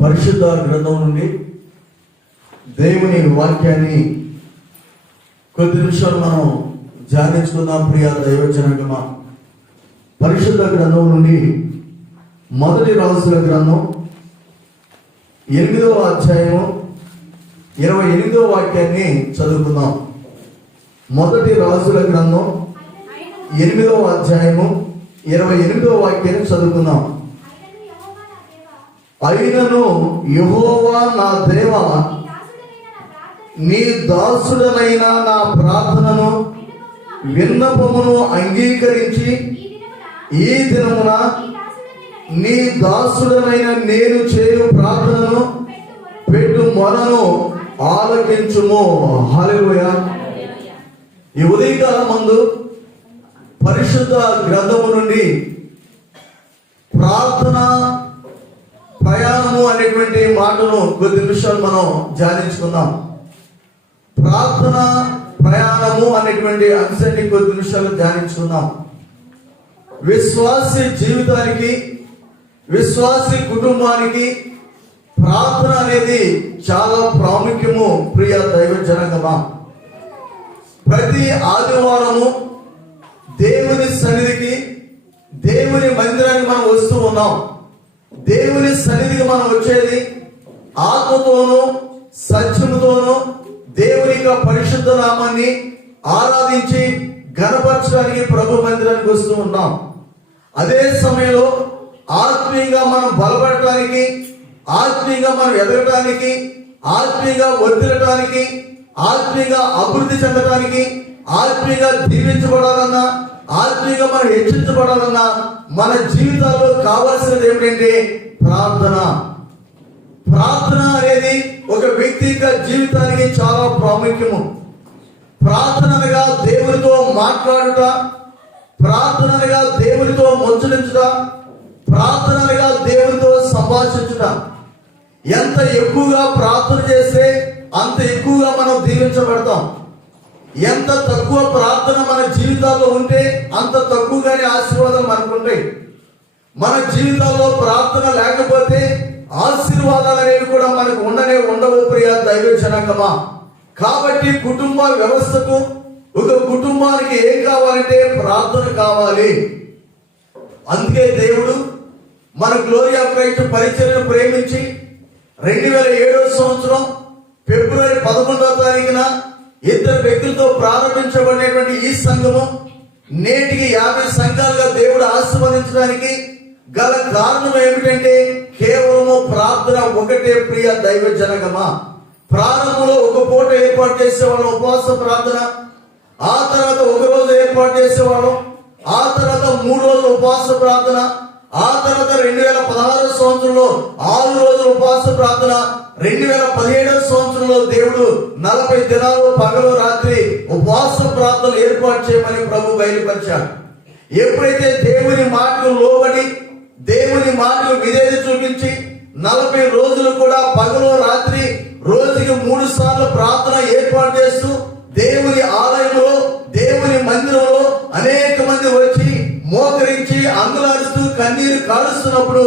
పరిశుద్ధ గ్రంథం నుండి దేవుని వాక్యాన్ని కొద్ది నిమిషాలు మనం ధ్యానించుకుందాం. ప్రియ దైవజనగమా, పరిశుద్ధ గ్రంథం నుండి మొదటి రాజుల గ్రంథం 8వ అధ్యాయము 28వ వాక్యాన్ని చదువుకుందాం. మొదటి రాజుల గ్రంథం 8వ అధ్యాయము 28వ వాక్యాన్ని చదువుకుందాం. అయినను యెహోవా నా దేవా, నీ దాసుడనైన నా ప్రార్థనను విన్నపమును అంగీకరించి ఈ దినమున నీ దాసుడనైన నేను చేయు ప్రార్థనను పెట్టు మొరను ఆలకించుము. హల్లెలూయా. ఈ ఉదయకాలం ముందు పరిశుద్ధ గ్రంథము నుండి ప్రార్థన ప్రయాణము అనేటువంటి మాటను కొద్ది నిమిషాలు మనం ధ్యానించుకుందాం. ప్రార్థన ప్రయాణము అనేటువంటి అంశాన్ని కొద్ది నిమిషాలు ధ్యానించుకుందాం. విశ్వాసి జీవితానికి, విశ్వాసి కుటుంబానికి ప్రార్థన అనేది చాలా ప్రాముఖ్యము. ప్రియ దైవ జనగమా, ప్రతి ఆదివారము దేవుని సన్నిధికి, దేవుని మందిరానికి మనం వస్తూ ఉన్నాం. దేవుని సన్నిధికి మనం వచ్చేది ఆత్మతోనూ సత్యముతోనూ దేవుని యొక్క పరిశుద్ధ నామాన్ని ఆరాధించి ఘనపరచడానికి ప్రభు మందిరానికి వస్తూ ఉన్నాం. అదే సమయంలో ఆత్మీయంగా మనం బలపడటానికి, ఆత్మీయంగా మనం ఎదగటానికి, ఆత్మీయంగా వర్ధిల్లటానికి, ఆత్మీయంగా అభివృద్ధి చెందడానికి, ఆత్మీయంగా దీవించబడాలన్నా, ఆత్మీయంగా మనం హెచ్చించబడాలన్నా మన జీవితాల్లో కావాల్సినది ఏమిటంటే ప్రార్థన. ప్రార్థన అనేది ఒక వ్యక్తి యొక్క జీవితానికి చాలా ప్రాముఖ్యము. ప్రార్థనగా దేవునితో మాట్లాడుట, ప్రార్థనగా దేవునితో ముచ్చరించుట, ప్రార్థనగా దేవునితో సంభాషించుట. ఎంత ఎక్కువగా ప్రార్థన చేస్తే అంత ఎక్కువగా మనం దీవించబడతాం. ఎంత తక్కువ ప్రార్థన మన జీవితాల్లో ఉంటే అంత తక్కువగానే ఆశీర్వాదాలు మనకు ఉంటాయి. మన జీవితాల్లో ప్రార్థన లేకపోతే ఆశీర్వాదాలు అనేవి కూడా మనకు ఉండవు. ప్రియ దైవ జనాంగమా, కాబట్టి కుటుంబ వ్యవస్థకు, ఒక కుటుంబానికి ఏం కావాలంటే ప్రార్థన కావాలి. అందుకే దేవుడు మన గ్లోరీ ఆఫ్ క్రైస్ట్ పరిచర్యను ప్రేమించి 2007వ సంవత్సరం ఫిబ్రవరి 11వ తారీఖున 2 వ్యక్తులతో ప్రారంభించబడినటువంటి ఈ సంఘము నేటికి 50 సంఘాలుగా దేవుడు ఆశీర్వదించడానికి గల కారణం ఏమిటంటే కేవలము ప్రార్థన ఒకటే. ప్రియ దైవ జనగమా, ప్రారంభంలో ఒక పూట ఏర్పాటు చేసేవాళ్ళం ఉపవాస ప్రార్థన, ఆ తర్వాత ఒక రోజు ఏర్పాటు చేసేవాళ్ళం, ఆ తర్వాత 3 రోజులు ఉపవాస ప్రార్థన, ఆ తర్వాత 2016 సంవత్సరంలో 6 రోజులు ఉపవాస ప్రార్థన, 2017 సంవత్సరంలో దేవుడు 40 దినాలు పగలు రాత్రి ఉపవాస ప్రార్థన ఏర్పాటు చేయమని ప్రభు బయలుపరిచాడు. ఎప్పుడైతే దేవుని మాటకు లోబడి, దేవుని మాటకు విధేయత చూపించి 40 రోజులు కూడా పగలు రాత్రి రోజుకి 3 సార్లు ప్రార్థన ఏర్పాటు చేస్తూ దేవుని ఆలయంలో, దేవుని మందిరంలో అనేక మంది వచ్చి మోకరించి అంగులాడుస్తూ కన్నీరు కారుస్తున్నప్పుడు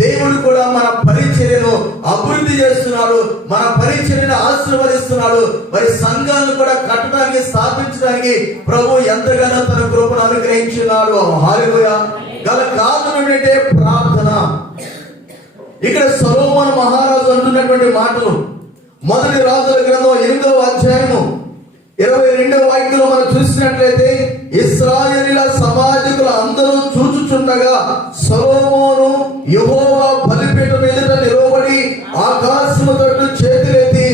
దేవుడు కూడా మన పరిచర్యను అభివృద్ధి చేస్తున్నాడు, మన పరిచర్యను ఆశీర్వదిస్తున్నాడు. మరి సంఘాలను కూడా కట్టడానికి, స్థాపించడానికి ప్రభు ఎంతగానో తన కృపను అనుగ్రహించున్నాడు. హల్లెలూయా. గల కారణం ఏంటంటే ప్రార్థన. ఇక్కడ సొలొమోను మహారాజు అంటున్నటువంటి మాటలు మొదటి రాజుల గ్రంథం 8వ అధ్యాయము 22వ వాక్యంలో మనం చూసినట్లయితే, ఇశ్రాయేలీయుల సమాజకులు అందరూ చూచుచుండగా సొలొమోను యెహోవా బలిపీఠం ఎదుట నిలబడి ఆకాశము తట్టు చేతులెత్తి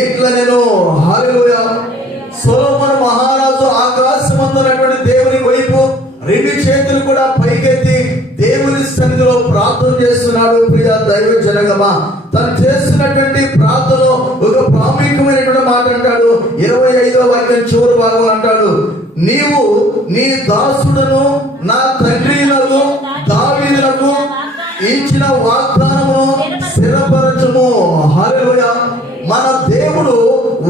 ఇట్లనెను. హల్లెలూయా. సొలొమోను మహారాజు ఆకాశమందున్నటువంటి దేవుని వైపు 2 చేతులు కూడా పైకెత్తి దేవుని సన్నిధిలో ప్రార్థన చేస్తున్నాడు. ప్రియ దైవ జనగమా, తను చేస్తున్నటువంటి ప్రార్థనలో ఒక ప్రాముఖ్యమైనటువంటి మాట అంటాడు. 25వ వాక్యం చివరి భాగం అంటాడు, నీవు నీ దాసుడును నా తండ్రినకు దావీదునకు ఇచ్చిన వాగ్దానము స్థిరపరచుము. హల్లెలూయా. మన దేవుడు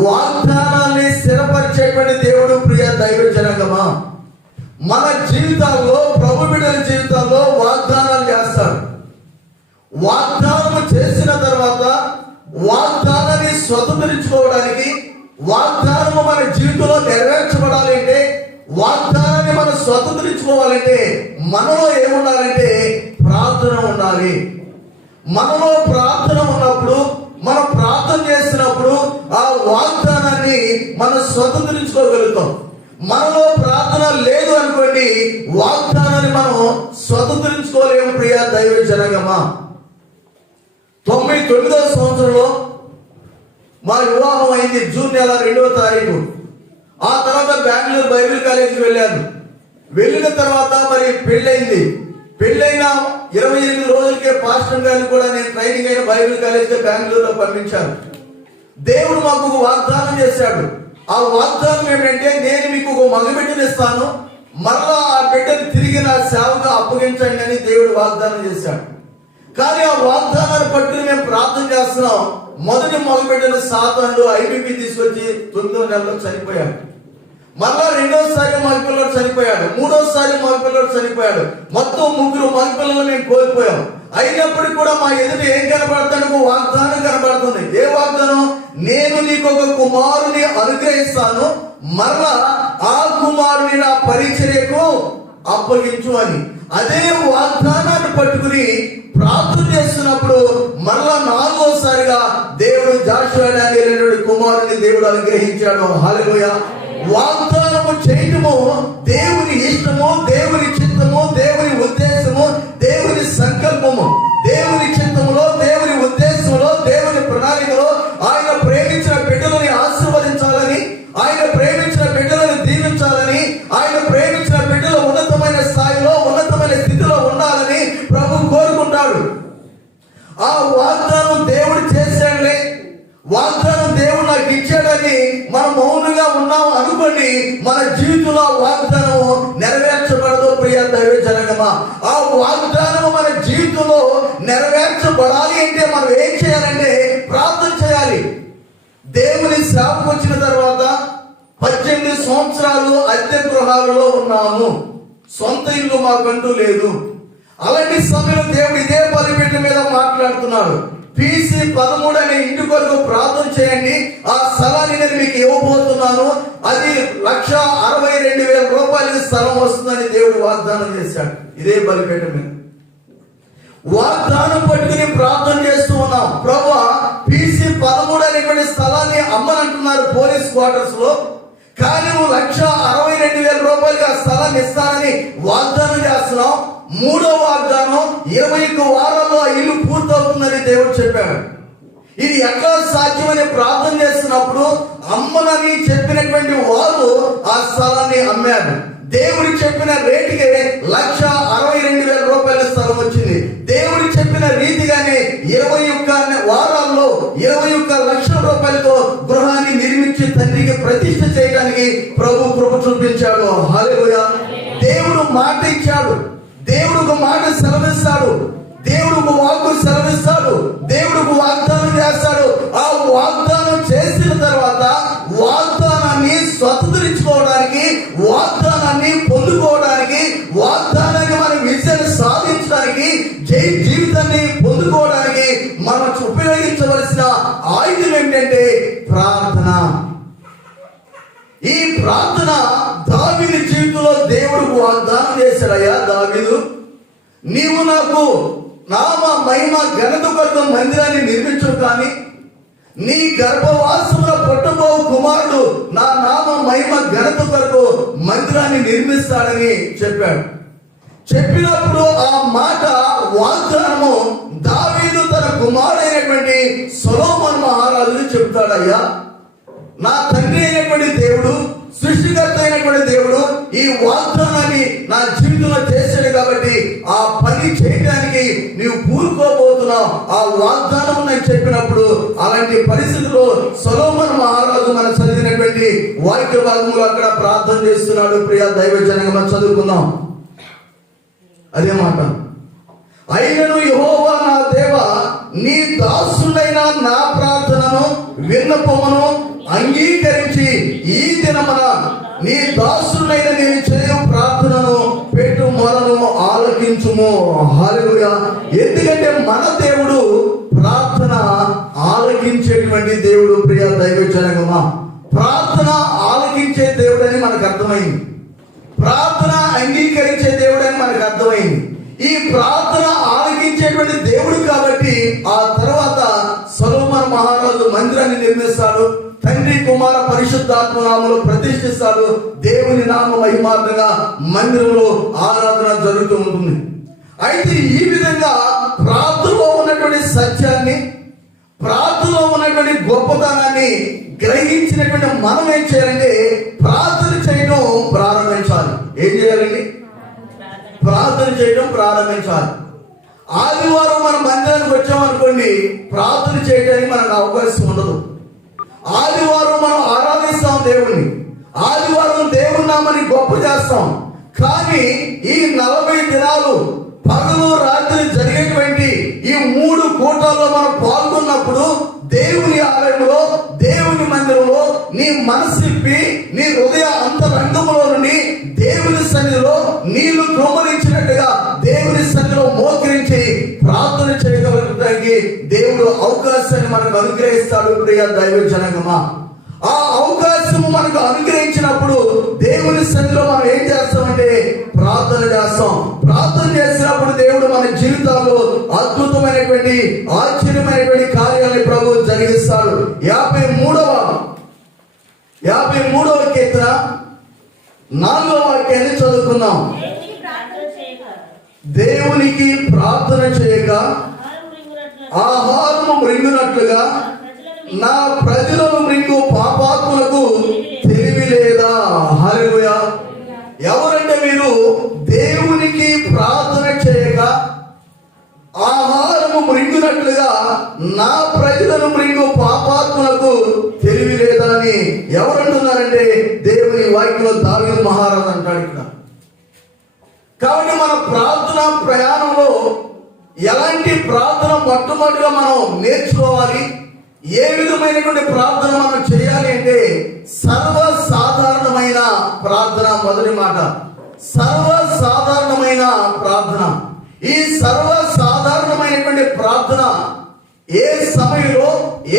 వాగ్దానాన్ని స్థిరపరిచేటువంటి దేవుడు. ప్రియ దైవ జనగమా, మన జీవితాల్లో, ప్రభు బిడ్డల జీవితాల్లో వాగ్దానాలు చేస్తాడు. వాగ్దానం చేసిన తర్వాత వాగ్దానాన్ని స్వతంత్రించుకోవడానికి, వాగ్దానము మన జీవితంలో నెరవేర్చబడాలి అంటే, వాగ్దానాన్ని మనం స్వతంత్రించుకోవాలంటే మనలో ఏముండాలంటే ప్రార్థన ఉండాలి. మనలో ప్రార్థన ఉన్నప్పుడు, మనం ప్రార్థన చేసినప్పుడు ఆ వాగ్దానాన్ని మనం స్వతంత్రించుకోగలుగుతాం. మనలో ప్రార్థన లేదు అనుకోండి, వాగ్దానాన్ని మనం స్వతంత్రించుకోలేము. ప్రియ దైవ జనగమా, 99వ సంవత్సరంలో మా వివాహం అయింది జూన్ నెల 2వ తారీఖు. ఆ తర్వాత బెంగళూరు బైబిల్ కాలేజీకి వెళ్ళాను. వెళ్ళిన తర్వాత మరి పెళ్ళైంది. పెళ్ళైన 28 రోజులకే పాస్టర్ గారిని కూడా నేను ట్రైనింగ్ అయిన బైబిల్ కాలేజీకి బెంగళూరులో పంపించాను. దేవుడు మాకు ఒక వాగ్దానం చేశాడు. ఆ వాగ్దానం ఏమిటంటే, నేను మీకు ఒక మగబిడ్డను ఇస్తాను, మరలా ఆ బిడ్డను తిరిగి నా సేవగా అప్పగించండి అని దేవుడు వాగ్దానం చేశాడు. కానీ ఆ వాగ్దానాన్ని పట్టుకుని మేము ప్రార్థన చేస్తున్నాం. మొదటి మగబిడ్డను సాతానుడు ఐబీపీ తీసుకొచ్చి 9వ నెలలో చనిపోయాడు. మరలా రెండోసారి మగపిల్లడు చనిపోయాడు. మూడోసారి మగపిల్లడు చనిపోయాడు. మొత్తం 3 మగపిల్లలు మేము కోల్పోయాం. అయినప్పటికీ కూడా మా ఎదుట ఏం కనబడుతుంది? ఒక వాగ్దానం కనబడుతుంది. ఏ వాగ్దానం? నేను నీకు ఒక కుమారుని అనుగ్రహిస్తాను, మరలా ఆ కుమారుని నా పరిచర్యకు అప్పగించు అని. అదే వాగ్దానాన్ని పట్టుకుని ప్రార్థన చేస్తున్నప్పుడు మరలా 4వసారిగా దేవుడు జాషువా డానియేలు కుమారుని దేవుడు అనుగ్రహించాడు. హల్లెలూయా. వాగ్దానము చేయటము దేవుని ఇష్టము, దేవుని చిత్తము, దేవుని ఉద్దేశము, దేవుని సంకల్పము. దేవుని చిత్తములో, దేవుని ఉద్దేశంలో, దేవుని ప్రణాళికలో ఆయన ప్రేమించిన బిడ్డలని ఆశీర్వదించాలని, ఆయన ప్రేమించిన బిడ్డలను దీవించాలని, ఆయన ప్రేమించిన బిడ్డలు ఉన్నతమైన స్థాయిలో, ఉన్నతమైన స్థితిలో ఉండాలని ప్రభు కోరుకుంటాడు. ఆ వాగ్దానం దేవుడు చేశాడులే, వాగ్దానం దేవుడు నాకు ఇచ్చాడని మనం మౌనంగా ఉన్నాం అనుకోండి, మన జీవితంలో వాగ్దానం నెరవేర్చబడదు. ప్రియ దైవ జనగమా, ఆ వాగ్దానం మన జీవితంలో నెరవేర్చబడాలి అంటే మనం ఏం చేయాలంటే ప్రార్థన చేయాలి. దేవుని సేవకు వచ్చిన తర్వాత 18 సంవత్సరాలు అద్దె గృహాలలో ఉన్నాము. సొంత ఇల్లు మాకంటూ లేదు. అలాంటి సమయంలో దేవుడు ఇదే బలిపీఠం మీద మాట్లాడుతున్నాడు. PC 13 అనే ఇంటి కొరకు ప్రార్థన చేయండి, ఆ స్థలాన్ని నేను మీకు ఇవ్వబోతున్నాను, అది 1,62,000 రూపాయలకి స్థలం వస్తుందని దేవుడు వాగ్దానం చేశాడు. ఇదే బలిపీఠం మీద వాగ్దానం పట్టుకుని ప్రార్థన చేస్తూ ఉన్నాం. ప్రభువా, PC 13 అనేటువంటి స్థలాన్ని అమ్మనంటున్నారు పోలీస్ క్వార్టర్స్ లో, కానీ నువ్వు 1,62,000 రూపాయలకి ఆ స్థలాన్ని ఇస్తానని వాగ్దానం చేస్తున్నావు. 3వ వాగ్దానం 21 వారాల్లో ఆ ఇల్లు పూర్తవుతుందని దేవుడు చెప్పాడు. ఇది ఎట్లా సాధ్యమని ప్రార్థన చేస్తున్నప్పుడు అమ్మనని చెప్పినటువంటి వారు ఆ స్థలాన్ని అమ్మారు. దేవుడు చెప్పిన రేటుకే 1,62,000 రూపాయల స్థలం వచ్చింది. దేవుడు చెప్పిన రీతిగానే 21 వారాల్లో 21 లక్షల రూపాయలతో గృహాన్ని నిర్మించి తండ్రికి ప్రతిష్ఠ చేయడానికి ప్రభు కృప చూపించాడు. హల్లెలూయా. దేవుడు మాట ఇచ్చాడు, దేవుడు ఒక మాట సెలవిస్తాడు, దేవుడు ఒక వాక్కు సెలవిస్తాడు, దేవుడు ఒక వాగ్దానం చేస్తాడు. ఆ వాగ్దానం చేసిన తర్వాత వాగ్దానాన్ని స్వతంత్రించుకోవడానికి, వాగ్దానాన్ని పొందుకోవడానికి, వాగ్దానాన్ని మనం విజయాన్ని సాధించడానికి, జీవితాన్ని పొందుకోవడానికి మనం ఉపయోగించవలసిన ఆయుధం ఏంటంటే ప్రార్థన. ఈ ప్రార్థన దావీదు జీవితంలో దేవుడు వాగ్దానం చేశాడయ్యా, దావీదు నీవు నాకు నామ మహిమ ఘనత కొరకు మందిరాన్ని నిర్మించు, కానీ నీ గర్భవాసంలో పుట్టబో కుమారుడు నా నామ మహిమ ఘనత కొరకు మందిరాన్ని నిర్మిస్తాడని చెప్పాడు. చెప్పినప్పుడు ఆ మాట వాగ్దానము దావీదు తన కుమారుడైనటువంటి సొలొమోను మహారాజుని చెప్తాడయ్యా, నా తండ్రి అయినటువంటి దేవుడు, సృష్టికర్త అయినటువంటి దేవుడు ఈ వాగ్దానాన్ని నా జీవితంలో చేశాడు కాబట్టి ఆ పని చేయడానికి నీవు పూనుకోబోతున్నావు. ఆ వాగ్దానం నేను చెప్పినప్పుడు అలాంటి పరిస్థితుల్లో సొలొమోను మహారాజు మనం చదివినటువంటి వాక్య భాగంలో అక్కడ ప్రార్థన చేస్తున్నాడు. ప్రియ దైవ జనంగా మనం చదువుకుందాం అదే మాట. అయినను యెహోవా నా దేవా, నీ దాసుడైన నా ప్రార్థనను విన్నపమును అంగీకరించి ఈ దినమున నీ దాసుడైన నేను చేయు ప్రార్థనను పెట్టు మొరను ఆలకించుము. హల్లెలూయా. ఎందుకంటే మన దేవుడు ప్రార్థన కలిగినటువంటి దేవుడు. ప్రియ దైవ జనగమా, ప్రార్థన ఆలకించే దేవుడని మనకు అర్థమైంది, ప్రార్థన అంగీకరించే దేవుడని మనకు అర్థమైంది. ఈ ప్రార్థన ఆలకించేటువంటి దేవుడు కాబట్టి ఆ తర్వాత సొలొమోను మహారాజు మందిరాన్ని నిర్మిస్తాడు, తండ్రి కుమార పరిశుద్ధాత్మ నామములో ప్రతిష్ఠిస్తాడు. దేవుని నామ మహిమార్థంగా మందిరంలో ఆరాధన జరుగుతూ ఉంటుంది. అయితే ఈ విధంగా ప్రార్థనలో ఉన్నటువంటి సత్యాన్ని, ప్రార్థనలో ఉన్నటువంటి గొప్పతనాన్ని గ్రహించినటువంటి మనం ఏం చేయాలంటే ప్రార్థన చేయడం ప్రారంభించాలి. ఏం చేయాలండి? ప్రార్థన చేయడం ప్రారంభించాలి. ఆదివారం మన మందిరానికి వచ్చామనుకోండి, ప్రార్థన చేయడానికి మనకు అవకాశం ఉండదు. ఆదివారం మనం ఆరాధిస్తాం దేవుణ్ణి, ఆదివారం దేవుని నామని గొప్ప చేస్తాం. కానీ ఈ 40 దినాలు పగలు రాత్రి జరిగేటువంటి ఈ 3 కూటాల్లో మనం పాల్గొన్నప్పుడు దేవుని ఆలయంలో, దేవుని మందిరంలో నీ మనసిప్పి నీ హృదయ అంతరంగంలో నుండి దేవుని సన్నిధిలో నీళ్లు కుమ్మరించినట్టుగా దేవుని సన్నిధిలో మోకరించి ప్రార్థన చేయగలగడానికి దేవుడు అవకాశాన్ని మనకు అనుగ్రహిస్తాడు. ప్రియ దైవ జనగమా, ఆ అవకాశము మనకు అనుగ్రహించినప్పుడు దేవుని సన్నిధిలో మనం ఏం చేస్తామంటే ప్రార్థన చేస్తాం. ప్రార్థన చేసినప్పుడు దేవుడు మన జీవితాల్లో అద్భుతమైనటువంటి ఆశ్చర్యమైనటువంటి కార్యాలను ప్రభు జరిగిస్తాడు. 53వ కీర్తన 4వ వాక్యాన్ని చదువుకుందాం. దేవునికి ప్రార్థన చేయక ఆహారము మృంగునట్లుగా నా ప్రజలను మృంగు పాపాత్ములకు తెలివి లేదా? హల్లెలూయా. ఎవరంటే మీరు దేవునికి ప్రార్థన చేయక ఆహారము మృంగునట్లుగా నా ప్రజలను మృంగు పాపాత్ములకు తెలివి లేదా అని ఎవరంటున్నారంటే దేవుని వాక్యంలో దావీదు మహారాజు అంటాడు ఇక్కడ. కాబట్టి మన ప్రార్థన ప్రయాణంలో ఎలాంటి ప్రార్థన మొట్టమొదటిగా మనం నేర్చుకోవాలి, ఏ విధమైనటువంటి ప్రార్థన మనం చేయాలి అంటే సర్వసాధారణమైన ప్రార్థన. మొదటి మాట సర్వసాధారణమైన ప్రార్థన. ఈ సర్వసాధారణమైనటువంటి ప్రార్థన ఏ సమయంలో,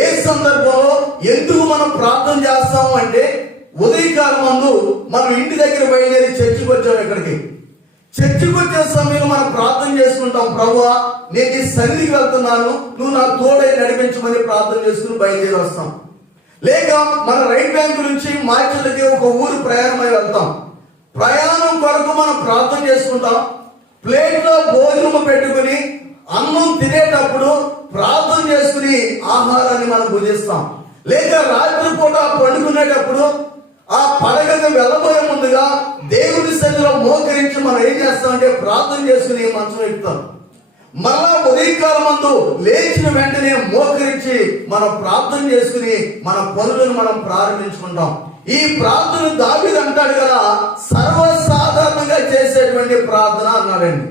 ఏ సందర్భంలో, ఎందుకు మనం ప్రార్థన చేస్తాము అంటే ఉదయకాలం ముందు మనం ఇంటి దగ్గర బయలుదేరి చర్చికి వచ్చాము. ఇక్కడికి చర్చికి వచ్చే సమయంలో మనం ప్రార్థన చేసుకుంటాం. ప్రభువా, నేను ఈ సన్నిధికి వెళ్తున్నాను, నువ్వు నా తోడై నడిపించమని ప్రార్థన చేసుకుని బయలుదేరి వస్తాం. లేక మన రైట్ బ్యాంక్ నుంచి మార్చిలకి ఒక ఊరు ప్రయాణమై వెళ్తాం. ప్రయాణం కొరకు మనం ప్రార్థన చేసుకుంటాం. ప్లేట్లో భోజనం పెట్టుకుని అన్నం తినేటప్పుడు ప్రార్థన చేసుకుని ఆహారాన్ని మనం భుజిస్తాం. లేక రాత్రిపూట పండుకునేటప్పుడు ఆ పడగకు వెళ్ళబోయే ముందుగా దేవుని సన్నిధిలో మోకరించి మనం ఏం చేస్తామంటే ప్రార్థన చేసుకుని మంచం ఎక్కుతాం. మళ్ళా ఉదయకాలం ముందు లేచిన వెంటనే మోకరించి మనం ప్రార్థన చేసుకుని మన పనులను మనం ప్రారంభించుకుంటాం. ఈ ప్రార్థన దావీదు అంటాడు కదా, సర్వసాధారణంగా చేసేటువంటి ప్రార్థన అన్నాడండి.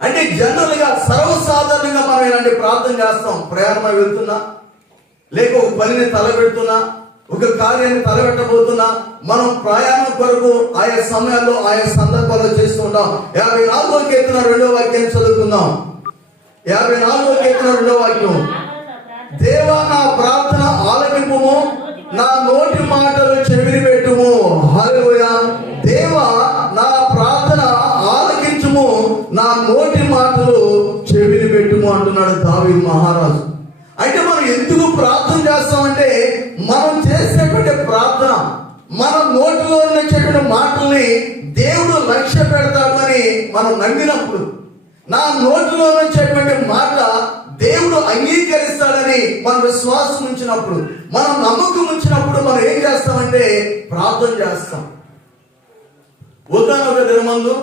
అంటే జనరల్ గా సర్వసాధారణంగా మనం ఇలాంటి ప్రార్థన చేస్తాం. ప్రయాణమై వెళ్తున్నా, లేక ఒక పనిని తలపెడుతున్నా, ఒక కార్యాన్ని తలపెట్టబోతున్నా, మనం ప్రయాణం కొరకు ఆయా సమయాల్లో ఆయా సందర్భాల్లో చేస్తుంటాం. 54వ కీర్తన 2వ వాక్యాన్ని చదువుకుందాం. 54వ కీర్తన 2వ వాక్యం. దేవా, నా ప్రార్థన ఆలకింపుము, నా నోటి మాటలు చెవిని పెట్టుము. హల్లెలూయా. దేవా, నా ప్రార్థన ఆలకించుము, నా నోటి మాటలు చెవిని పెట్టుము అంటున్నాడు దావీదు మహారాజు. అయితే మనం ఎందుకు ప్రార్థన చేస్తామంటే మనం చేసేటువంటి ప్రార్థన, మన నోటిలో వచ్చేటువంటి మాటల్ని దేవుడు లక్ష్య పెడతాడు అని మనం నమ్మినప్పుడు, నా నోటిలో వచ్చేటువంటి మాట దేవుడు అంగీకరిస్తాడని మన విశ్వాసం ఉంచినప్పుడు, మనం నమ్మకం ఉంచినప్పుడు మనం ఏం చేస్తామంటే ప్రార్థన చేస్తాం. ఉదాహరణ దినమందు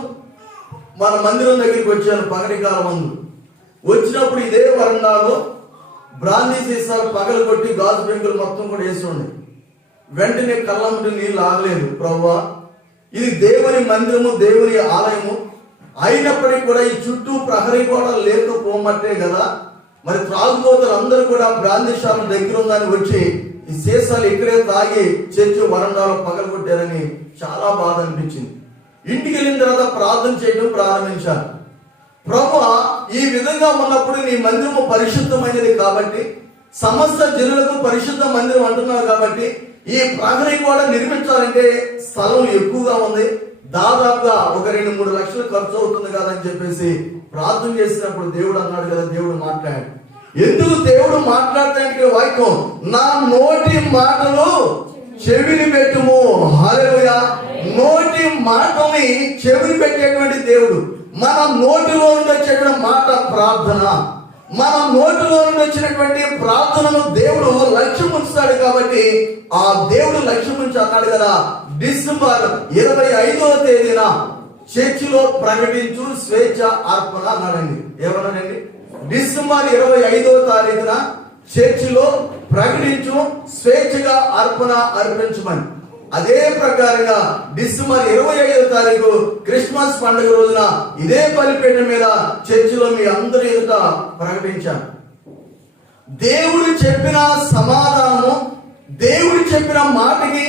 మన మందిరం దగ్గరికి వచ్చాను. పగటి కాలం మందు వచ్చినప్పుడు ఇదే వరండాలో బ్రాందీ సీసాలు పగలు కొట్టి గాజు పెంకులు మొత్తం కూడా వేసి ఉండే. వెంటనే కళ్ళమ్మటి నీళ్ళు ఆగలేదు. ప్రభువా, ఇది దేవుని మందిరము, దేవుని ఆలయము అయినప్పటికీ కూడా ఈ చుట్టూ ప్రహరీ కూడా లేకపోమట్టే కదా, మరి త్రాగుబోతులు అందరూ కూడా బ్రాందీ షాప్ దగ్గర ఉందని వచ్చి ఈ సీసాలు ఇక్కడే తాగి చర్చి వరండాలో పగలు కొట్టారని చాలా బాధ అనిపించింది. ఇంటికి వెళ్ళిన తర్వాత ప్రార్థన చేయడం ప్రారంభించాను. ప్రభువా, ఈ విధంగా ఉన్నప్పుడు నీ మందిరము పరిశుద్ధమైనది కాబట్టి సమస్త జనులకు పరిశుద్ధ మందిరం అంటున్నారు కాబట్టి ఈ ప్రహరీ గోడ నిర్మించాలంటే స్థలం ఎక్కువగా ఉంది, దాదాపుగా ఒక 2-3 లక్షలు ఖర్చు అవుతుంది కదా అని చెప్పేసి ప్రార్థన చేసినప్పుడు దేవుడు అన్నాడు కదా, దేవుడు మాట్లాడాడు. ఎందుకు దేవుడు మాట్లాడటానికి వాక్యం, నా నోటి మాటలు చెవిని పెట్టుము. హల్లెలూయా. నోటి మాటని చెవిని పెట్టేటువంటి దేవుడు. మన నోటిలో నుండి వచ్చేటువంటి మాట ప్రార్థన. మన నోటిలో నుండి వచ్చినటువంటి ప్రార్థనను దేవుడు లక్ష్యం ఉంచుతాడు కాబట్టి ఆ దేవుడు లక్ష్యం ఉంచి అన్నాడు కదా, డిసెంబర్ 25వ తేదీన చర్చిలో ప్రకటించు స్వేచ్ఛ అర్పణ అన్నాడండి. ఏమన్నాడండి? డిసెంబర్ 25వ తారీఖున చర్చిలో ప్రకటించు స్వేచ్ఛగా అర్పణ అర్పించమని. అదే ప్రకారంగా డిసెంబర్ 25వ తారీఖు క్రిస్మస్ పండుగ రోజున ఇదే బలిపీఠ మీద చర్చిలో మీ అందరి ఎదుట ప్రకటించాను. దేవుడు చెప్పిన సమాధానము, దేవుడు చెప్పిన మాటకి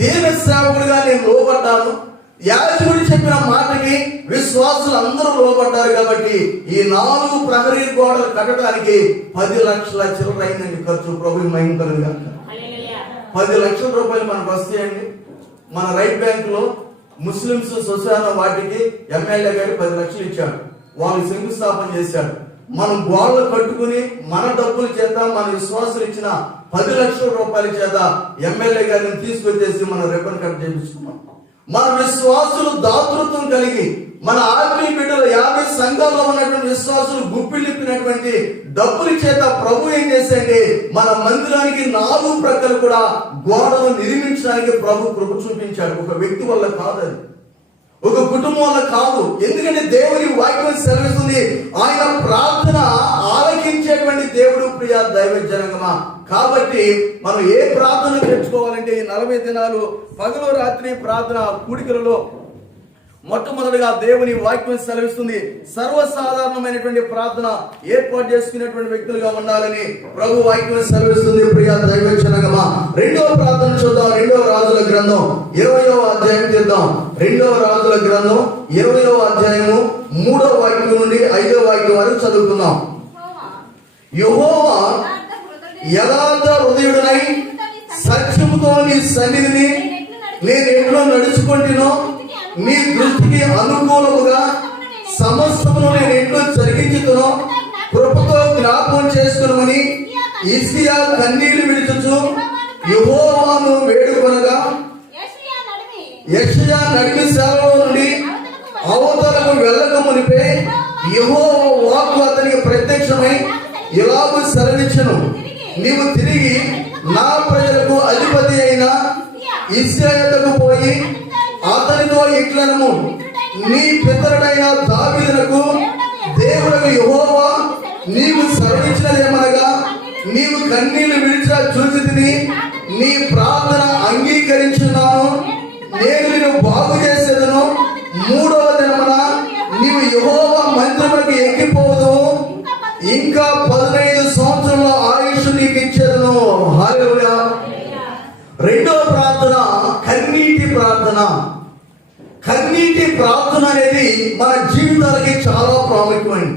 దేవుని సేవకుడిగా నేను లోబడ్డాను. యాజకుడు చెప్పిన మాటకి విశ్వాసులు అందరూ లోబడ్డారు కాబట్టి ఈ 4 ప్రహరీ గోడలు కట్టడానికి 10 లక్షల చిల్లర అయిందండి ఖర్చు. ప్రభు మహిమ కలుగుగా 10 లక్షల రూపాయలు మనకు వస్తాయండి. మన రైట్ బ్యాంక్ లో ముస్లింస్ శ్మశాన వాటికి ఎమ్మెల్యే గారు 10 లక్షలు ఇచ్చాడు. వాళ్ళు శంకుస్థాపన చేశాడు. మనం గోడలు కట్టుకుని మన డబ్బుల చేత, మన విశ్వాసులు ఇచ్చిన 10 లక్షల రూపాయల చేత ఎమ్మెల్యే గారిని తీసుకొచ్చేసి మనం రిబ్బన్ కట్ చేయించుకున్నాం. మన విశ్వాసులు దాతృత్వం కలిగి మన ఆత్మీయ బిడ్డలు 50 సంఘాల్లో ఉన్నటువంటి విశ్వాసులు గుప్పిలిప్పినటువంటి డబ్బుల చేత ప్రభు ఏం చేశాడంటే మన మందిరానికి 4 ప్రక్కలు కూడా గోడలు నిర్మించడానికి ప్రభు కృప చూపించాడు. ఒక వ్యక్తి వల్ల కాదు, అది ఒక కుటుంబం వల్ల కాదు. ఎందుకంటే దేవుని వాక్యం సెలవిస్తుంది, ఆయన ప్రార్థన ఆలకించేటువంటి దేవుడు. ప్రియ దైవ జనగమా, కాబట్టి మనం ఏ ప్రార్థన తెచ్చుకోవాలంటే ఈ 40 దినాలు పగలు రాత్రి ప్రార్థన కూడికలలో మొట్టమొదటిగా దేవుని వాక్యం సెలవిస్తుంది సర్వసాధారణమైనటువంటి ప్రార్థన ఏర్పాటు చేసుకునేటువంటి వ్యక్తులుగా ఉండాలని ప్రభు వాక్యం సెలవిస్తుంది. ప్రియ దైవ జనగమా, రెండవ ప్రార్థన చూద్దాం. 2వ రాజుల గ్రంథం 20వ అధ్యాయం చేద్దాం. 2వ రాజుల గ్రంథం 20వ అధ్యాయము 3వ వాక్యం నుండి 5వ వాక్యం వరకు చదువుకుందాం. యెహోవా యథార్థ హృదయుడనై సత్యముతో నీ సన్నిధిని నేను ఎట్లో నడుచుకుంటునో నీ దృష్టికి అనుకూలముగా సమస్తమును నేను ఎట్లో జరిగించుతునో కృపతో జ్ఞాపకం చేసుకునమని హిజ్కియా కన్నీళ్లు విడుచుచు యెహోవాను వేడుకొనగా, యెషయా నడిమి సేవలో నుండి అవతలకు వెళ్ళక మునిపే యెహోవా వాక్కు అతనికి ప్రత్యక్షమై ఇలాగు సెలవిచ్చెను, నీవు తిరిగి నా ప్రజలకు అధిపతి అయిన హిజ్కియా యొద్దకు పోయి అతనితో ఇట్లనము, నీ పితరుడైన దావీదునకు దేవుడకు యెహోవా నీవు సెలవిచ్చినదేమనగా, నీవు కన్నీళ్లు విడిచా చూచితిని, నీ ప్రార్థన అంగీకరించున్నాను, నేను నిన్ను బాగు చేసేదను. 3వ దినమున నీవు యెహోవా మందిరమునకు ఎక్కిపోదు, ఇంకా 15 సంవత్సరాల ఆయుష్ నీకు ఇచ్చేదను. హల్లెలూయా. రెండవ ప్రార్థన కన్నీటి ప్రార్థన. కన్నీటి ప్రార్థన అనేది మన జీవితాలకి చాలా ప్రాముఖ్యమైనది.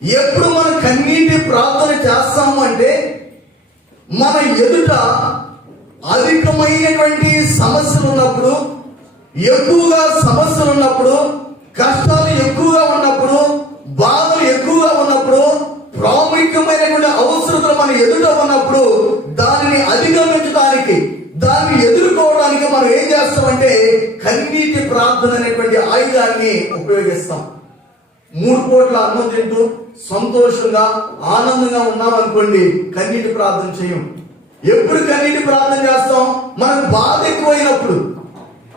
ఎప్పుడు మనం కన్నీటి ప్రార్థన చేస్తాము అంటే మన ఎదుట అధికమైనటువంటి సమస్యలు ఉన్నప్పుడు, ఎక్కువగా సమస్యలు ఉన్నప్పుడు, కష్టాలు ఎక్కువగా ఉన్నప్పుడు, బాధలు ఎక్కువగా ఉన్నప్పుడు, ప్రాముఖ్యమైనటువంటి అవసరతలు మన ఎదుట ఉన్నప్పుడు దానిని అధిగమించడానికి, దాన్ని ఎదుర్కోవడానికి మనం ఏం చేస్తామంటే కన్నీటి ప్రార్థన అనేటువంటి ఆయుధాన్ని ఉపయోగిస్తాం. 3 పూట్ల అన్నం తింటూ సంతోషంగా ఆనందంగా ఉన్నాం అనుకోండి, కన్నీటి ప్రార్థన చేయం. ఎప్పుడు కన్నీటి ప్రార్థన చేస్తాం? మనకు బాధ ఎక్కువైనప్పుడు,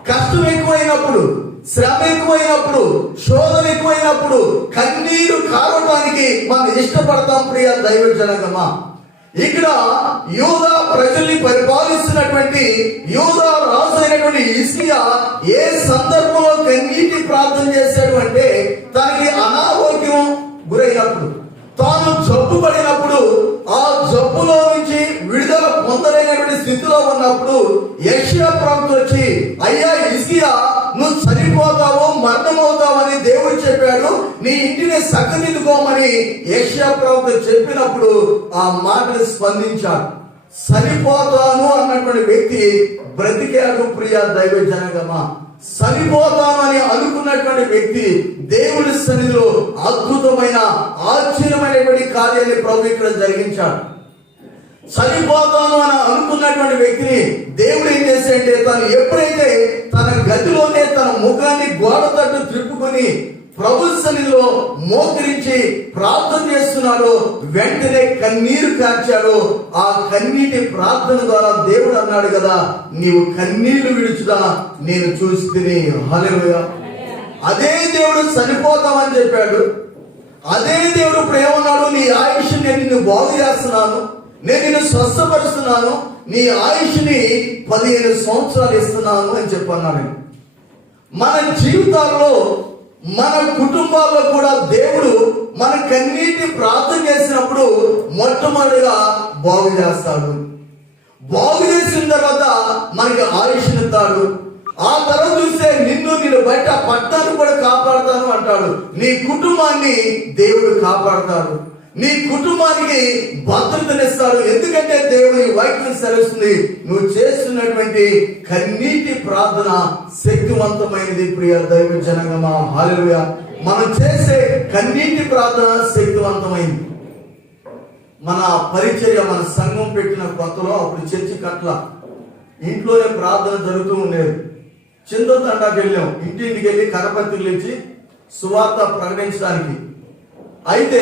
కష్టం ఎక్కువైనప్పుడు, శ్రమ ఎక్కువైనప్పుడు, శోధన ఎక్కువైనప్పుడు కన్నీరు కారడానికి మనం ఇష్టపడతాం. ప్రియ దైవ జనగమా, ఇక్కడ యూదా ప్రజల్ని పరిపాలిస్తున్నటువంటి యూదా రాజు అయినటువంటి హిజ్కియా ఏ సందర్భంలో కన్నీటి ప్రార్థన చేశాడు అంటే తనకి అనారోగ్యం గురైనప్పుడు, తాను జబ్బు పడినప్పుడు, ఆ జబ్బులో నుంచి విడుదల పొందలేనటువంటి స్థితిలో ఉన్నప్పుడు యెషయా ప్రవక్త వచ్చి, అయ్యా హిజ్కియా నువ్వు చనిపోతావు, మరణమవుతావు అని దేవుడు చెప్పాడు. నీ ఇంటిని చక్కదిద్దుకోమని యెషయా ప్రవక్త చెప్పినప్పుడు ఆ మాటను స్పందించాడు. చనిపోతాను అన్నటువంటి వ్యక్తి బ్రతికాడు. ప్రియ దైవ జనగమా, చనిపోతాను అని అనుకున్నటువంటి వ్యక్తి దేవుని సన్నిధిలో అద్భుతమైన ఆశ్చర్యమైనటువంటి కార్యాన్ని ప్రభు ఇక్కడ జరిగించాడు. చనిపోతాను అని అనుకున్నటువంటి వ్యక్తిని దేవుడు ఏం చేశాడంటే, తను ఎప్పుడైతే తన గదిలోనే తన ముఖాన్ని గోడ తట్టు త్రిప్పుకొని ప్రభు సన్నిధిలో మోకరించి ప్రార్థన చేస్తున్నాడు, వెంటనే కన్నీరు కార్చాడు. ఆ కన్నీటి ప్రార్థన ద్వారా దేవుడు అన్నాడు కదా, నీవు కన్నీళ్లు విడుచుదా నేను చూస్తేనే. హల్లెలూయా. అదే దేవుడు చనిపోతామని చెప్పాడు. అదే దేవుడు ఇప్పుడు ఏమన్నాడు, నీ ఆయుష్ నేను నిన్ను బాగు చేస్తున్నాను, నేను నిన్ను స్వస్థపరుస్తున్నాను, నీ ఆయుష్ని 15 సంవత్సరాలు ఇస్తున్నాను అని చెప్పన్నాడు. మన జీవితాల్లో మన కుటుంబాల్లో కూడా దేవుడు మన కన్నీటి ప్రార్థన చేసినప్పుడు మొట్టమొదటిగా బాగు చేస్తాడు. బాగు చేసిన తర్వాత మనకి ఆయుష్నిస్తాడు. ఆ తర్వాత చూస్తే నిన్ను బయట పట్టాన్ని కూడా కాపాడుతాను అంటాడు. నీ కుటుంబాన్ని దేవుడు కాపాడతాడు, నీ కుటుంబానికి భద్రతనిస్తాడు. ఎందుకంటే దేవుని వాక్యం సెలవుస్తుంది, నువ్వు చేస్తున్నటువంటి కన్నీటి ప్రార్థన శక్తివంతమైనది. ప్రియ దైవ జనగమా, హల్లెలూయా. మనం చేసే కన్నీటి ప్రార్థన శక్తివంతమైంది. మన పరిచర్య, మన సంఘం పెట్టిన కొత్తలో అప్పుడు చర్చి కట్ల ఇంట్లోనే ప్రార్థన జరుగుతూ ఉండేది. చింతతండాకి వెళ్ళాం, ఇంటింటికి వెళ్ళి కరపత్రికలు ఇచ్చి సువార్త ప్రకటించడానికి. అయితే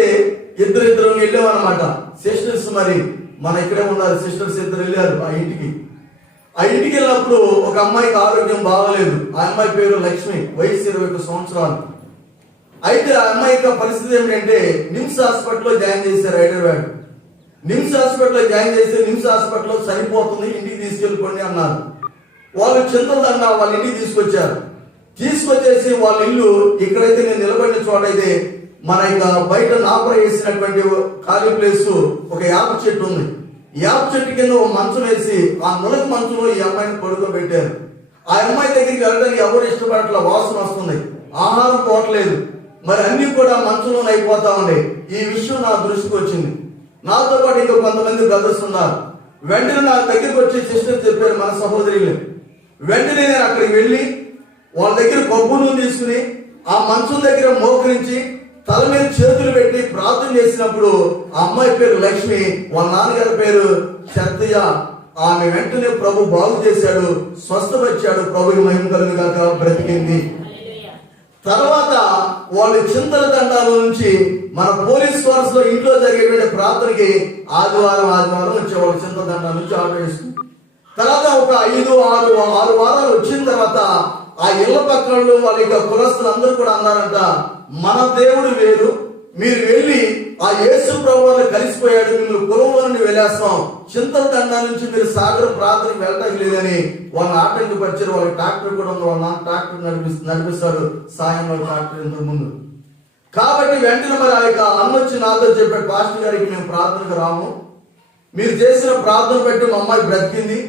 ఇద్దరు వెళ్ళాం అన్నమాట. సిస్టర్స్, మరి మన ఇక్కడే ఉన్నారు సిస్టర్స్, ఇద్దరు వెళ్ళారు ఆ ఇంటికి. ఆ ఇంటికి వెళ్ళినప్పుడు ఒక అమ్మాయికి ఆరోగ్యం బాగలేదు. ఆ అమ్మాయి పేరు లక్ష్మి, వయసు 21 సంవత్సరాలు. అయితే ఆ అమ్మాయి యొక్క పరిస్థితి ఏమిటంటే, నిమ్స్ హాస్పిటల్లో జాయిన్ చేశారు హైదరాబాద్. నిమ్స్ హాస్పిటల్లో జాయిన్ చేసి నిమ్స్ హాస్పిటల్లో చనిపోతుంది, ఇంటికి తీసుకెళ్ళిపోండి అన్నారు. వాళ్ళు చింతదండ వాళ్ళ ఇంటికి తీసుకొచ్చేసి వాళ్ళ ఇల్లు ఇక్కడైతే నేను నిలబడిన చోటైతే మన ఇక బయట నాపర వేసినటువంటి ఖాళీ ప్లేస్ ఒక యాప చెట్టు ఉంది. యాప చెట్టు కింద ఒక మంచం వేసి ఆ నులక మంచంలో ఈ అమ్మాయిని పడుకోబెట్టారు. ఆ అమ్మాయి దగ్గరికి వెళ్ళడానికి ఎవరు ఇష్టపడట్ల, వాసన వస్తుంది, ఆహారం పోవట్లేదు, మరి అన్ని కూడా మంచంలో అయిపోతా ఉండే. ఈ విషయం నా దృష్టికి వచ్చింది. నాతో పాటు ఇంకా కొంతమంది బ్రదర్స్ ఉన్నారు. వెంటనే నా దగ్గరికి వచ్చి సిస్టర్ చెప్పారు, మన సహోదరులు. వెంటనే నేను అక్కడికి వెళ్ళి వాళ్ళ దగ్గర కొబ్బు నూనె తీసుకుని ఆ మంచం దగ్గర మోకరించి తల మీద చేతులు పెట్టి ప్రార్థన చేసినప్పుడు ఆ అమ్మాయి పేరు లక్ష్మి, వాళ్ళ నాన్నగారి పేరు శర్తయ్య. ఆమె వెంటనే ప్రభు బాగు చేశాడు, స్వస్థపరిచాడు. ప్రభుకి మహిమ కలుగును గాక, బ్రతికింది. తర్వాత వాళ్ళు చింతల దండాల నుంచి మన పోలీస్ ఫోర్స్ లో ఇంట్లో జరిగేటువంటి ప్రార్థనకి ఆదివారం వచ్చేవాళ్ళు చింతల దండాల నుంచి ఆర్డర్ చేసుకుని. తర్వాత ఒక 5-6 వారాలు వచ్చిన తర్వాత ఆ ఇళ్ల పక్కన వాళ్ళ యొక్క కులస్తులు అందరూ కూడా అన్నారంట, మన దేవుడు వేరు, మీరు వెళ్ళి ఆ యేసు ప్రభువుని కలిసిపోయాడు, మిమ్మల్ని కులంలో నుండి వెళ్ళేస్తాం, చింతల దండా నుంచి మీరు సాగర ప్రార్థనకి వెళ్ళడానికి లేదని వాళ్ళని ఆటంకపరిచారు. వాళ్ళకి ట్రాక్టర్ కూడా ఉంది, వాళ్ళ ట్రాక్టర్ నడిపిస్తాడు సాయంలో ట్రాక్టర్ ఇంతకు ముందు. కాబట్టి వెంటనే మరి ఆ యొక్క అన్నొచ్చి నాతో చెప్పాడు, పాస్టర్ గారికి మేము ప్రార్థనకు రాము, మీరు చేసిన ప్రార్థన పెట్టి మా అమ్మాయి బ్రతికింది,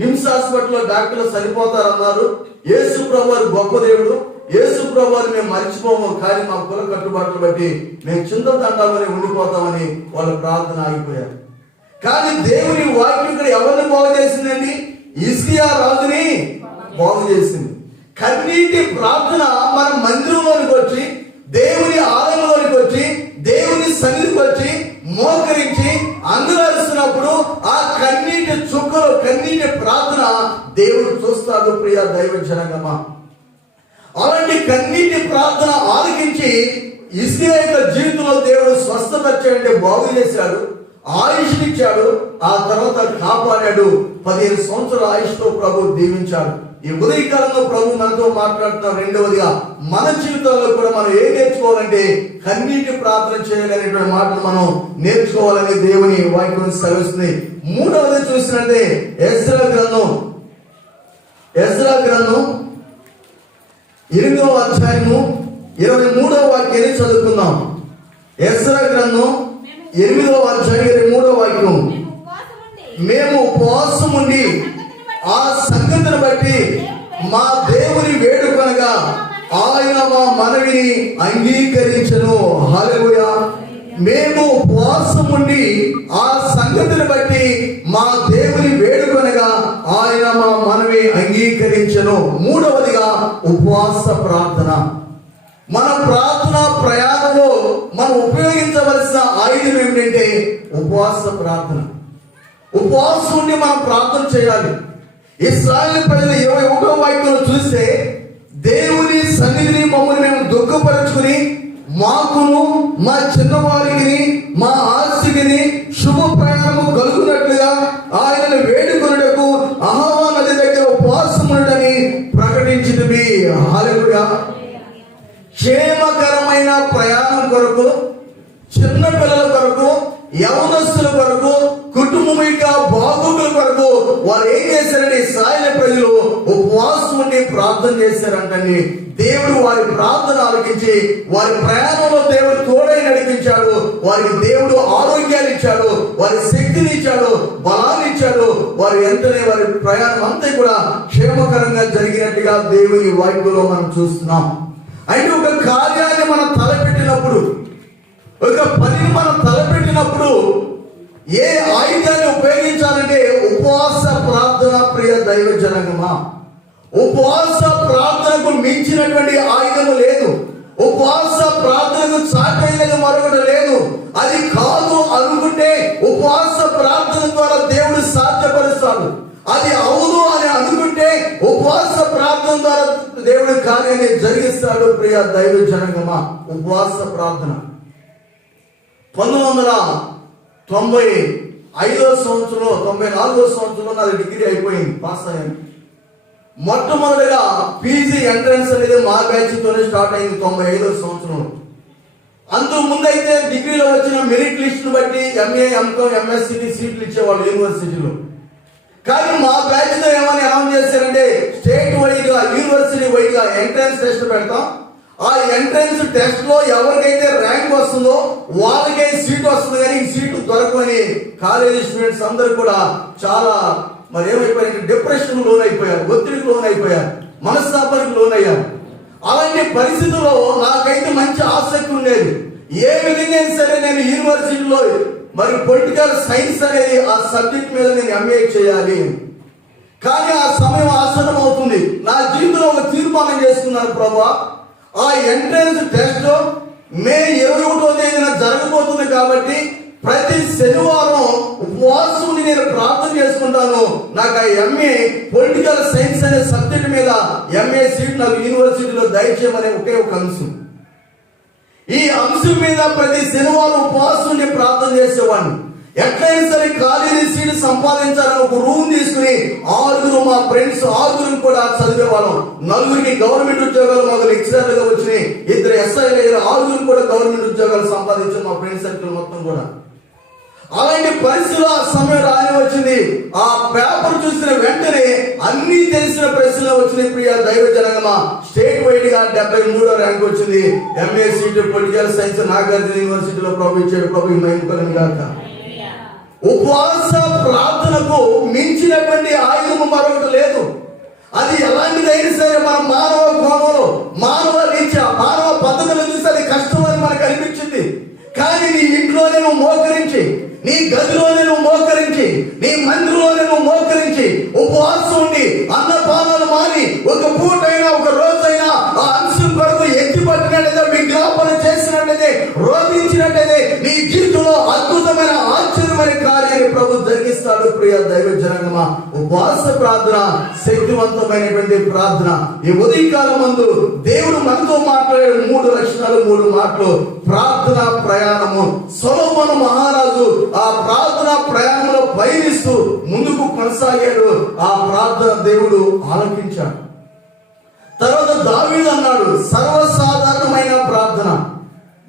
నిమ్స్ హాస్పిటల్లో డాక్టర్లు సరిపోతారన్నారు, యేసు ప్రభువారు గొప్ప దేవుడు, యేసు ప్రభువారు మేము మర్చిపోము, కానీ మా కుల కట్టుబాట్లు బట్టి మేము చింతల దండాలని ఉండిపోతామని వాళ్ళ ప్రార్థన ఆగిపోయారు. కానీ దేవుని వాక్యం ఇక్కడ ఎవరిని బాగు చేసిందండి? హిజ్కియా రాజుని బాగు చేసింది. కన్నీటి ప్రార్థన మన మందిరంలోనికి వచ్చి, దేవుని ఆలయంలోనికి వచ్చి, దేవుని సన్నిధికి వచ్చి మోకరించి అంగలారుస్తున్నప్పుడు ఆ కన్నీటి చుక్కలు, కన్నీటి ప్రార్థన దేవుడు చూస్తాడు. ప్రియ దైవ జనగమా, అలాంటి కన్నీటి ప్రార్థన ఆలకించి హిజ్కియా యొక్క జీవితంలో దేవుడు స్వస్థపరిచాడంటే, బాగు చేశాడు, ఆయుష్నిచ్చాడు, ఆ తర్వాత కాపాడాడు. 15 సంవత్సరాల ఆయుష్తో ప్రభు దీవించాడు. ఈ ఉదయకాలంలో ప్రభు మనతో మాట్లాడుతున్నారు. రెండవదిగా మన జీవితాల్లో కూడా మనం ఏం నేర్చుకోవాలంటే కన్నీటి ప్రార్థన చేయాలనేటువంటి మాటలు మనం నేర్చుకోవాలని దేవుని వాక్యం సెలవుస్తుంది. మూడవది చూసినట్టే ఎజ్రా గ్రంథం 8వ అధ్యాయము 23వ వాక్యాన్ని చదువుకుందాం. ఎజ్రా గ్రంథం 8వ అధ్యాయం 23వ వాక్యం. మేము ఉపవాసం ఉండి ఆ సంగతిని బట్టి మా దేవుని వేడుకొనగా ఆయన మా మనవిని అంగీకరించెను. హల్లెలూయా. మేము ఉపవాసం ఉండి ఆ సంగతిని బట్టి మా దేవుని వేడుకొనగా ఆయన మా మనవి అంగీకరించెను. మూడవదిగా ఉపవాస ప్రార్థన. మన ప్రార్థన ప్రయాణంలో మనం ఉపయోగించవలసిన ఆయుధం ఏమిటంటే ఉపవాస ప్రార్థన. ఉపవాసం ఉండి మనం ప్రార్థన చేయాలి. ఇశ్రాయేలు ప్రజలు 21వ వాక్యంలో చూస్తే, దేవుని సన్నిధిని మమ్మల్ని మేము దుఃఖపరుచుకుని మాకును మా చిన్నవారికి మా ఆస్తికిని శుభ ప్రయాణము కలుగునట్లుగా ఆయనను వేడుకొనుటకు అహవా నది దగ్గర ఉపవాసముండని ప్రకటించితివి. హల్లెలూయా. క్షేమకరమైన ప్రయాణం కొరకు, చిన్న పిల్లల కొరకు, యవనస్తుల కొరకు, కుటుంబం యొక్క బాగోగుల కొరకు వారు ఏం చేశారంటే ఇశ్రాయేలు ప్రజలు ఉపవాసం ఉండి ప్రార్థన చేశారంటండి. దేవుడు వారి ప్రార్థన ఆలకించి వారి ప్రయాణంలో దేవుడు తోడై నడిపించాడు. వారికి దేవుడు ఆరోగ్యాన్ని ఇచ్చాడు, వారి శక్తిని ఇచ్చాడు, బలాన్ని ఇచ్చాడు. వారి వెంటనే వారి ప్రయాణం అంతా కూడా క్షేమకరంగా జరిగినట్టుగా దేవుని వాక్యంలో మనం చూస్తున్నాం. అయితే ఒక కార్యాన్ని మనం తలపెట్టినప్పుడు, ఒక పనిని మనం తలపెట్టినప్పుడు ఏ ఆయుధాన్ని ఉపయోగించాలంటే ఉపవాస ప్రార్థన. ప్రియ దైవ జనాంగమా, ఉపవాస ప్రార్థనకు మించినటువంటి ఆయుధము లేదు. ఉపవాస ప్రార్థనకు సాటైనది మరొకటి లేదు. అది కాదు అనుకుంటే ఉపవాస ప్రార్థన ద్వారా దేవుడు సాధ్యపరుస్తాడు. అది అవును అని అనుకుంటే ఉపవాస ప్రార్థన ద్వారా దేవుడి కార్యాన్ని జరిగిస్తాడు. ప్రియ దైవ జనాంగమా, ఉపవాస ప్రార్థన 1995వ సంవత్సరంలో 94వ సంవత్సరంలో నాది డిగ్రీ అయిపోయింది, పాస్ అయ్యాను. మొట్టమొదటిగా పీజీ ఎంట్రన్స్ అనేది మా బ్యాచ్ తోనే స్టార్ట్ అయింది 95వ సంవత్సరంలో. అంతకు ముందైతే డిగ్రీలో వచ్చిన మెరిట్ లిస్ట్ బట్టి ఎంఏ, ఎంకామ్, ఎంఎస్సీ సీట్లు ఇచ్చేవాళ్ళు యూనివర్సిటీలో. కానీ మా బ్యాచ్ లో ఏమని అనౌన్స్ చేశారంటే, స్టేట్ వైడ్ గా, యూనివర్సిటీ వైడ్ గా ఎంట్రన్స్ టెస్ట్ పెడతాం. ఆ ఎంట్రన్స్ టెస్ట్ లో ఎవరికైతే ర్యాంక్ వస్తుందో వాళ్ళకే సీట్ వస్తుంది, కానీ ఈ సీటు దొరకని కాలేజీ స్టూడెంట్స్ అందరూ కూడా చాలా మరి ఏమైపోయారు, డిప్రెషన్ లోన్ అయిపోయారు, ఒత్తిడికి లోన్ అయిపోయారు, మనస్తాపానికి లోన్ అయ్యారు. అలాంటి పరిస్థితుల్లో నాకైతే మంచి ఆసక్తి ఉండేది. ఏ విధంగా సరే నేను యూనివర్సిటీలో మరి పొలిటికల్ సైన్స్ అనేది ఆ సబ్జెక్ట్ మీద నేను ఎంఏ చేయాలి. కానీ ఆ సమయం ఆసనం అవుతుంది. నా జీవితంలో ఒక తీర్మానం చేసుకున్నాను, ప్రభా ఆ ఎంట్రన్స్ టెస్ట్ మే 21వ తేదీన జరగబోతుంది కాబట్టి ప్రతి శనివారం ఉపవాసం నేను ప్రార్థన చేసుకుంటాను. నాకు ఆ ఎంఏ పొలిటికల్ సైన్స్ అనే సబ్జెక్ట్ మీద ఎంఏ సీట్ నాకు యూనివర్సిటీలో దయచేయమనే ఒకే ఒక అంశం. ఈ అంశం మీద ప్రతి శనివారం ఉపవాసం ప్రార్థన చేసేవాడిని. ఎట్లయినా సరే కాలేజీ సీట్ సంపాదించాలని ఒక రూమ్ తీసుకుని 6 మా ఫ్రెండ్స్ 6 కూడా చదివేవాళ్ళం. 4 గవర్నమెంట్ ఉద్యోగాలు మాకు లెక్చరర్లుగా వచ్చినాయి. 2 SI 6 కూడా గవర్నమెంట్ ఉద్యోగాలు సంపాదించారు మా ఫ్రెండ్స్ సర్కిల్ మొత్తం కూడా. అలాంటి పరిస్థితుల్లో ఆ సమయం రాని వచ్చింది. ఆ పేపర్ చూసిన వెంటనే అన్ని తెలిసిన ప్రశ్నలు వచ్చినాయి. ప్రియ దైవ జనాంగమా, స్టేట్ వైడ్ గా 73వ ర్యాంక్ వచ్చింది. MA seat political science Nagarjuna యూనివర్సిటీలో ప్రభు ఇచ్చాడు. ప్రభు మహిమ గాక. ఉపవాస ప్రార్థనకు మించినటువంటి ఆయుధము మరొకటి లేదు. అది ఎలాంటిదైనా సరే మన మానవ కోణంలో, మానవ రీత్యా, మానవ పద్ధతులు చూస్తే అది కష్టమని మనకు అనిపించింది. కానీ నీ ఇంట్లోనే నువ్వు మోకరించి, నీ గదిలోనే నువ్వు మోకరించి, నీ మందిరంలోనే నువ్వు మోకరించి ఉపవాసం ఉండి అన్నపానాలు మాని ఒక పూటైనా ఒక రోజైనా ఆ అంశం కొరకు ఎత్తి పట్టినట్లయితే, విజ్ఞాపన చేసినట్లయితే, రోధించినట్లయితే నీ జీవితంలో అద్భుతమైన ఆశ్చర్యమైన కార్యాన్ని ప్రభు జరిగిస్తాడు. ప్రియ దైవ జనాంగమా, ఉపవాస ప్రార్థన శక్తివంతమైనటువంటి ప్రార్థన. ఈ ఉదయకాలం మందు దేవుడు మనతో మాట్లాడే 3 లక్షణాలు, 3 మాటలు. ప్రార్థన ప్రయాణము. సొలొమోను మహారాజు ఆ ప్రార్థన ప్రయాణంలో పయనిస్తూ ముందుకు కొనసాగాడు. ఆ ప్రార్థన దేవుడు ఆలకించాడు. తర్వాత దావీదు అన్నాడు, సర్వసాధారణమైన ప్రార్థన.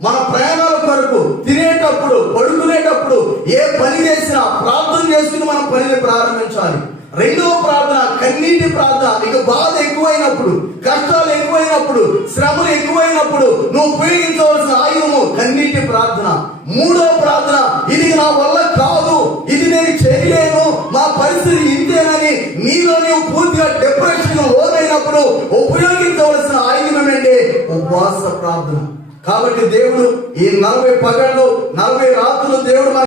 మన ప్రయాణాల కొరకు తినేటప్పుడు, పడుకునేటప్పుడు, ఏ పని చేసినా ప్రార్థన చేసుకుని మనం పనిని ప్రారంభించాలి. రెండవ ప్రార్థన కన్నీటి ప్రార్థన. నీకు బాధ ఎక్కువైనప్పుడు, కష్టాలు ఎక్కువైనప్పుడు, శ్రమలు ఎక్కువైనప్పుడు నువ్వు ఉపయోగించవలసిన ఆయుధము కన్నీటి ప్రార్థన. మూడవ ప్రార్థన, ఇది నా వల్ల కాదు, ఇది నేను చేయలేను, మా పరిస్థితి ఇంతేనని నీలో నీవు పూర్తిగా డిప్రెషన్ లోనైనప్పుడు ఉన్నప్పుడు ఉపయోగించవలసిన ఆయుధం ఏంటంటే ఉపవాస ప్రార్థన. కాబట్టి దేవుడు ఈ 40 పగళ్ళు 40 రాత్రులు దేవుడు